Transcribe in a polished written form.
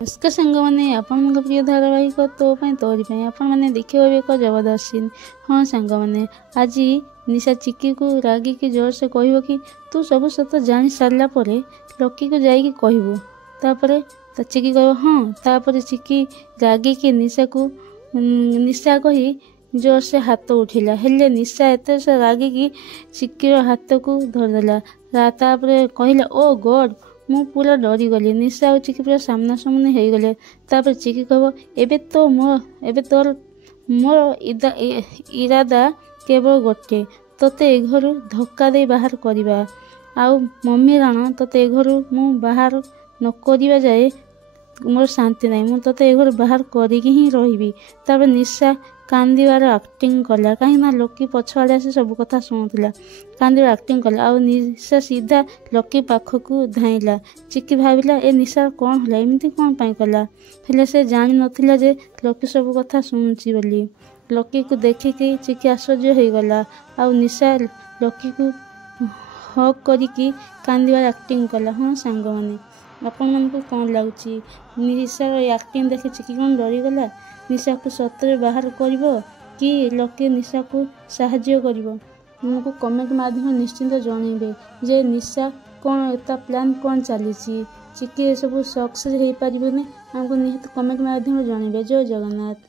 नमस्कार सांग मैंने आपण प्रिय धारावाहिक तो तोरी आपण मैंने देखिए एक जबरदस्त सीन। हाँ सांग मैंने आज निशा चिक्की को रागिकी जोर से कह कि तू सब सत जानी सारा पर लकी को जाइकी कहबू तापर चिक्की कह हाँ तापर चिक्की रागिकी निशा को निशा कही जोर से हाथ उठेला हेले निशा एत रागिकी चिक्कीर हाथ को धरदेला तापर कहला ओ गॉड मु पूरा डरी गली निशा और चिक्की पूरा सामना सामने हो गले तापर चिक्की कह एबे तोर मोर इरादा केवल गोटे तोते ए घर धक्का दे बाहर करवा आउ मम्मी राण तोते ए घर मु बाहर न करवा जाए मोर शांति नहीं मु तोते ए घर बाहर करिकी ही रही तापर निशा कांदिवार एक्टिंग कला कहीं लकी पछआड़े आसी सब कथा शुणुला कांदिवार एक्टिंग कला आ निशा सीधा लकी पाखक धाइला चिक्की भाविला ए निशा कौन है एमती कौन पाई कला हेले से जानी नथिला जे लकी सब कथा शुणुची बोली लकी को देखिकी चिक्की आश्चर्य हो गला आ निशा लकी को हक करिकी कांदिवार एक्टिंग कला। हाँ सांग मैंने आपण मानक कौन लगुच निशार एक्टिंग देखी चिक्की कौन डरीगला निशा को सतरे बाहर करिवो कि लकी निशा को साहाय्य करिवो हमको कमेंट माध्यम निश्चिंत जनइबे जे निशा कौन एता प्लान कौन चली चिक्की सब सक्सेस हो पारिबे हमको निहित कमेंट माध्यम जनइबे। जय जगन्नाथ।